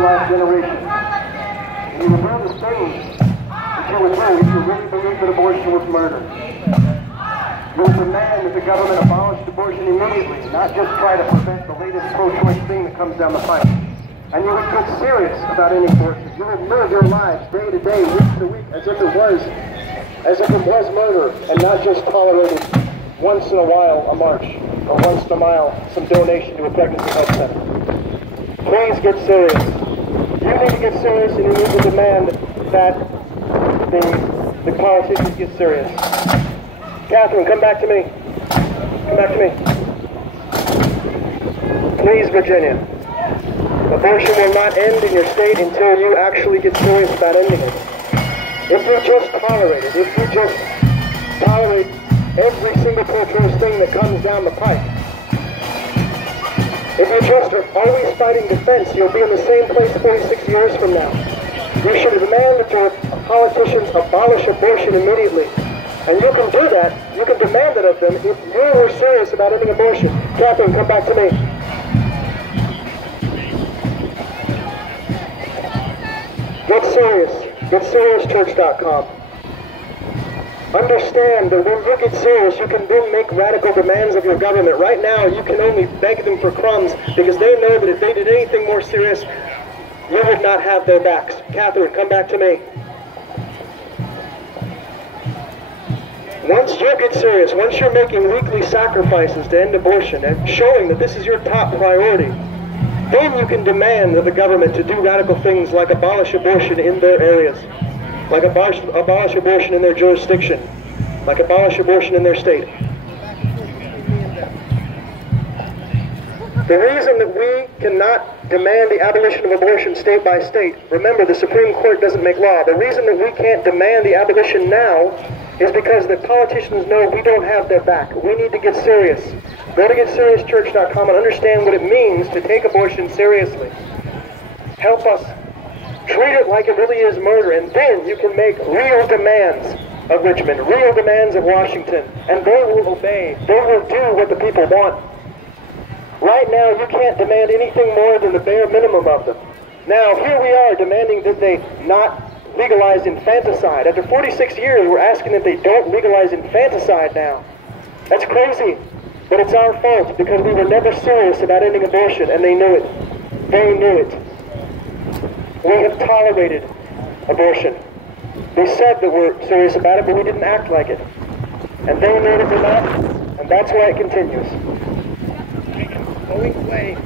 last generation. And you will do the same if you would do if you really believe that abortion was murder. You will demand that the government abolish abortion immediately, not just try to prevent the latest pro-choice thing that comes down the pipe. And you would get serious about any abortion. You would live your lives day to day, week to week, as if it was murder, and not just tolerated once in a while a march, or once in a while some donation to a pregnancy health center. Please get serious. You need to get serious, and you need to demand that the politicians get serious. Catherine, come back to me. Come back to me. Please, Virginia. Abortion will not end in your state until you actually get serious about ending it. If you just tolerate it, if you just tolerate every single pro-choice thing that comes down the pipe, if you just are always fighting defense, you'll be in the same place 46 years from now. You should demand that your politicians abolish abortion immediately. And you can do that, you can demand it of them if you were serious about ending abortion. Catherine, come back to me. Get serious. GetSeriousChurch.com. Understand that when you get serious, you can then make radical demands of your government. Right now, you can only beg them for crumbs because they know that if they did anything more serious, you would not have their backs. Catherine, come back to me. Once you get serious, once you're making weekly sacrifices to end abortion and showing that this is your top priority, then you can demand of the government to do radical things like abolish abortion in their areas, like abolish abortion in their jurisdiction, like abolish abortion in their state. The reason that we cannot demand the abolition of abortion state by state, remember the Supreme Court doesn't make law, the reason that we can't demand the abolition now is because the politicians know we don't have their back. We need to get serious. Go to GetSeriousChurch.com and understand what it means to take abortion seriously. Help us. Treat it like it really is murder, and then you can make real demands of Richmond, real demands of Washington, and they will obey. They will do what the people want. Right now, you can't demand anything more than the bare minimum of them. Now, here we are demanding that they not legalize infanticide. After 46 years, we're asking that they don't legalize infanticide now. That's crazy, but it's our fault because we were never serious about ending abortion, and they knew it. They knew it. We have tolerated abortion. They said that we're serious about it, but we didn't act like it. And they knew that we're not, and that's why it continues. Going away.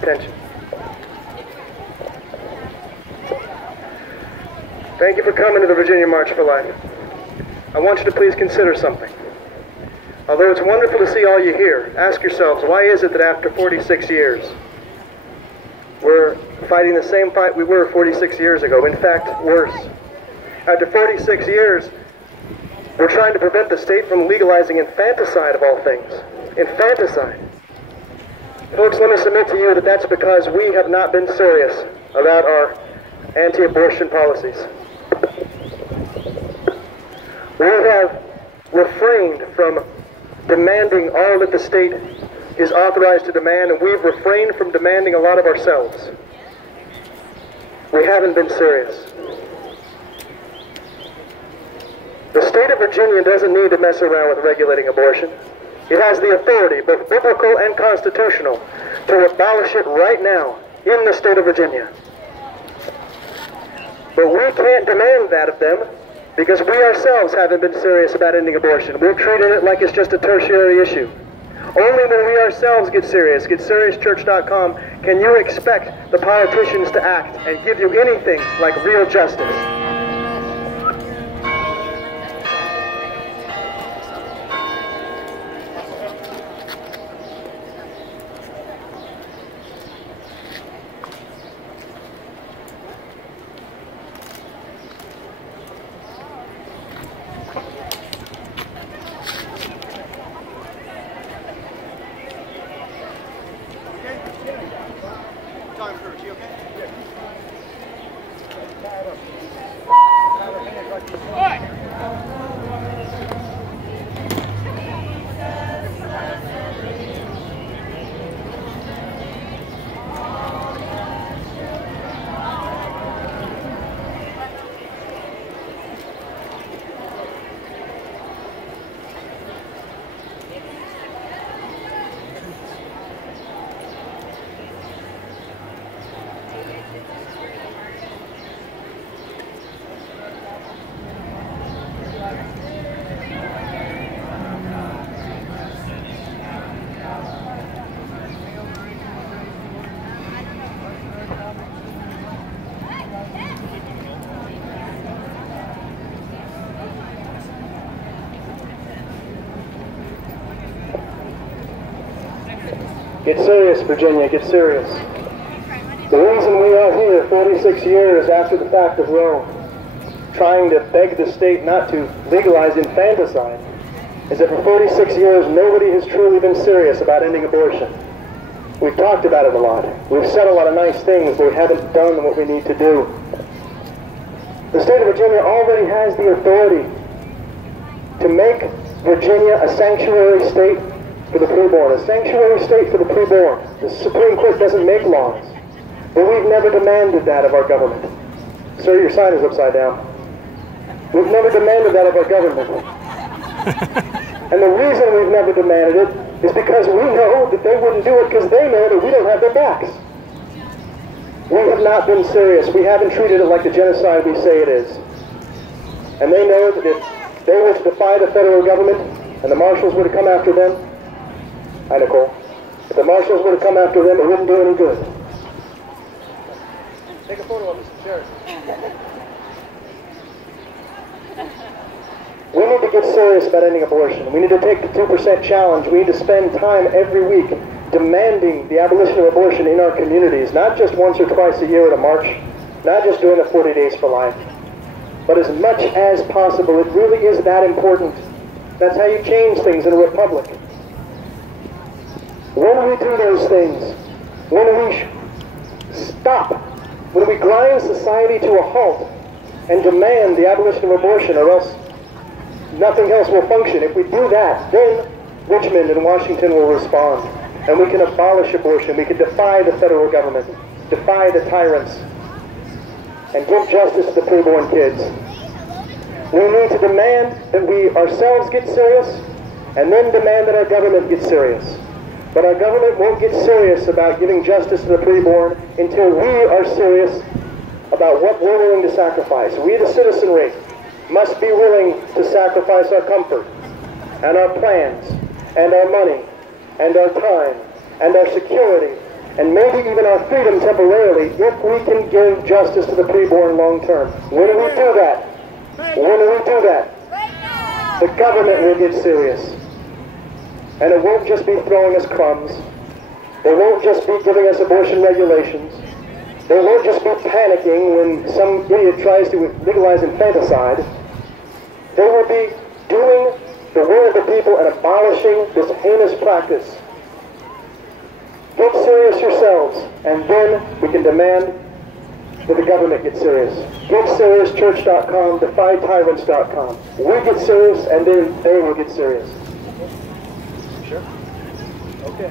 Attention. Thank you for coming to the Virginia March for Life. I want you to please consider something. Although it's wonderful to see all you here, ask yourselves, why is it that after 46 years, we're fighting the same fight we were 46 years ago? In fact, worse. After 46 years, we're trying to prevent the state from legalizing infanticide of all things. Infanticide. Folks, let me submit to you that that's because we have not been serious about our anti-abortion policies. We have refrained from demanding all that the state is authorized to demand, and we've refrained from demanding a lot of ourselves. We haven't been serious. The state of Virginia doesn't need to mess around with regulating abortion. It has the authority, both biblical and constitutional, to abolish it right now in the state of Virginia. But we can't demand that of them because we ourselves haven't been serious about ending abortion. We're treating it like it's just a tertiary issue. Only when we ourselves get serious, GetSeriousChurch.com, can you expect the politicians to act and give you anything like real justice. Get serious, Virginia, get serious. The reason we are here 46 years after the fact of Roe, trying to beg the state not to legalize infanticide, is that for 46 years nobody has truly been serious about ending abortion. We've talked about it a lot. We've said a lot of nice things, but we haven't done what we need to do. The state of Virginia already has the authority to make Virginia a sanctuary state for the preborn, a sanctuary state for the preborn. The Supreme Court doesn't make laws, but we've never demanded that of our government. Sir, your sign is upside down. We've never demanded that of our government. And the reason we've never demanded it is because we know that they wouldn't do it because they know that we don't have their backs. We have not been serious. We haven't treated it like the genocide we say it is. And they know that if they were to defy the federal government and the marshals were to come after them, hi Nicole, If the marshals were to come after them, it wouldn't do any good. Take a photo of us, Sheriff. We need to get serious about ending abortion. We need to take the 2% challenge. We need to spend time every week demanding the abolition of abortion in our communities, not just once or twice a year at a march, not just doing the 40 Days for Life, but as much as possible. It really is that important. That's how you change things in a republic. When we do those things, when we stop, when we grind society to a halt and demand the abolition of abortion, or else nothing else will function. If we do that, then Richmond and Washington will respond, and we can abolish abortion. We can defy the federal government, defy the tyrants, and give justice to the preborn kids. We need to demand that we ourselves get serious, and then demand that our government gets serious. But our government won't get serious about giving justice to the preborn until we are serious about what we're willing to sacrifice. We, the citizenry, must be willing to sacrifice our comfort, and our plans, and our money, and our time, and our security, and maybe even our freedom temporarily, if we can give justice to the preborn long term. When we do that, the government will get serious. And it won't just be throwing us crumbs. They won't just be giving us abortion regulations. They won't just be panicking when some idiot tries to legalize infanticide. They will be doing the will of the people and abolishing this heinous practice. Get serious yourselves, and then we can demand that the government get serious. GetSeriousChurch.com, DefyTyrants.com. We get serious, and then they will get serious. Sure. Okay.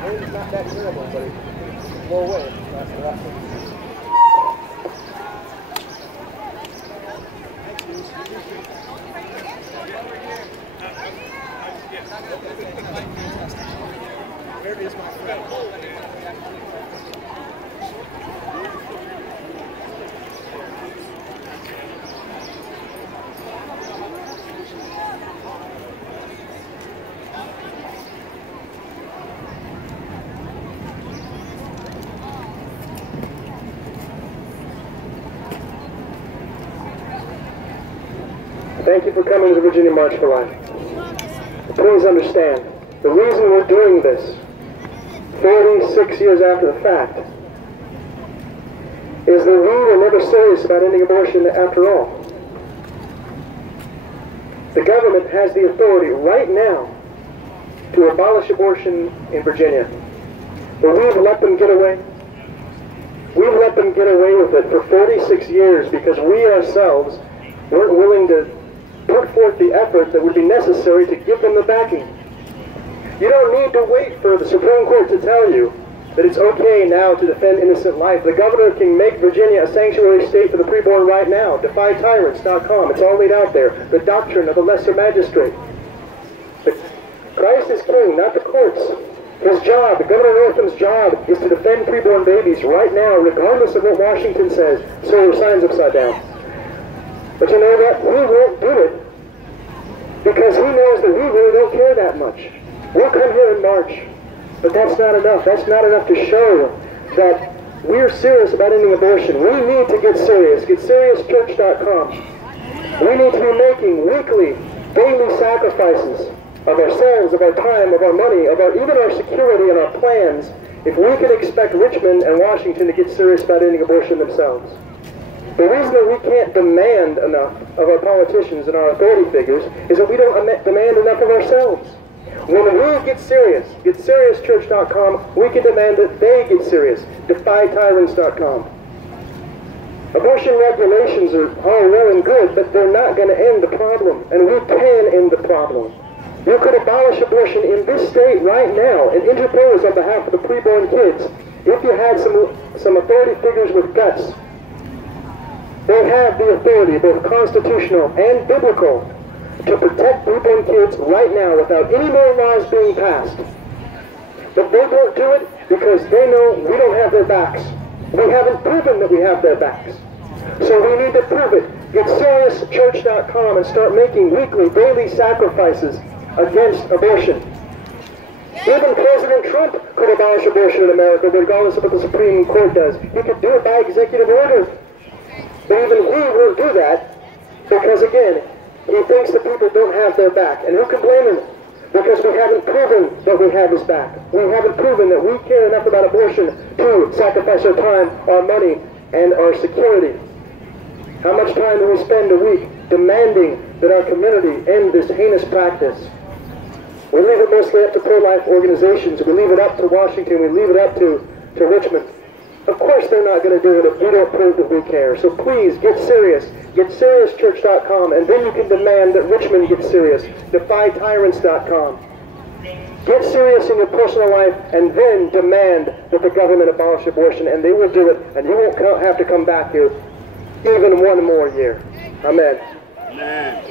All right. It's not that terrible, but it's more away. Where is my friend? Thank you for coming to the Virginia March for Life. Please understand, the reason we're doing this 46 years after the fact is that we were never serious about ending abortion after all. The government has the authority right now to abolish abortion in Virginia. But we've let them get away. We've let them get away with it for 46 years because we ourselves weren't willing to put forth the effort that would be necessary to give them the backing. You don't need to wait for the Supreme Court to tell you that it's okay now to defend innocent life. The governor can make Virginia a sanctuary state for the preborn right now. DefyTyrants.com. It's all laid out there. The doctrine of the lesser magistrate. Christ is king, not the courts. His job, the Governor Northam's job, is to defend preborn babies right now, regardless of what Washington says. So your sign's upside down. But you know what? We won't do it because he knows that we really don't care that much. We'll come here in March, but that's not enough. That's not enough to show that we're serious about ending abortion. We need to get serious. GetSeriousChurch.com. We need to be making weekly, daily sacrifices of ourselves, of our time, of our money, of even our security and our plans if we can expect Richmond and Washington to get serious about ending abortion themselves. The reason that we can't demand enough of our politicians and our authority figures is that we don't demand enough of ourselves. When we get serious, GetSeriousChurch.com, we can demand that they get serious. DefyTyrants.com. Abortion regulations are all well and good, but they're not going to end the problem, and we can end the problem. You could abolish abortion in this state right now and interpose on behalf of the preborn kids if you had some authority figures with guts. They have the authority, both constitutional and biblical, to protect preborn kids right now without any more laws being passed. But they won't do it because they know we don't have their backs. We haven't proven that we have their backs. So we need to prove it. GetSeriousChurch.com and start making weekly, daily sacrifices against abortion. Even President Trump could abolish abortion in America, regardless of what the Supreme Court does. He could do it by executive order. But even we won't do that because, again, he thinks the people don't have their back. And who can blame him? Because we haven't proven that we have his back. We haven't proven that we care enough about abortion to sacrifice our time, our money, and our security. How much time do we spend a week demanding that our community end this heinous practice? We leave it mostly up to pro-life organizations. We leave it up to Washington. We leave it up to Richmond. Of course they're not going to do it if we don't prove that we care. So please, get serious. Get SeriousChurch.com, and then you can demand that Richmond gets serious. DefyTyrants.com. Get serious in your personal life, and then demand that the government abolish abortion, and they will do it, and you won't have to come back here even one more year. Amen. Amen.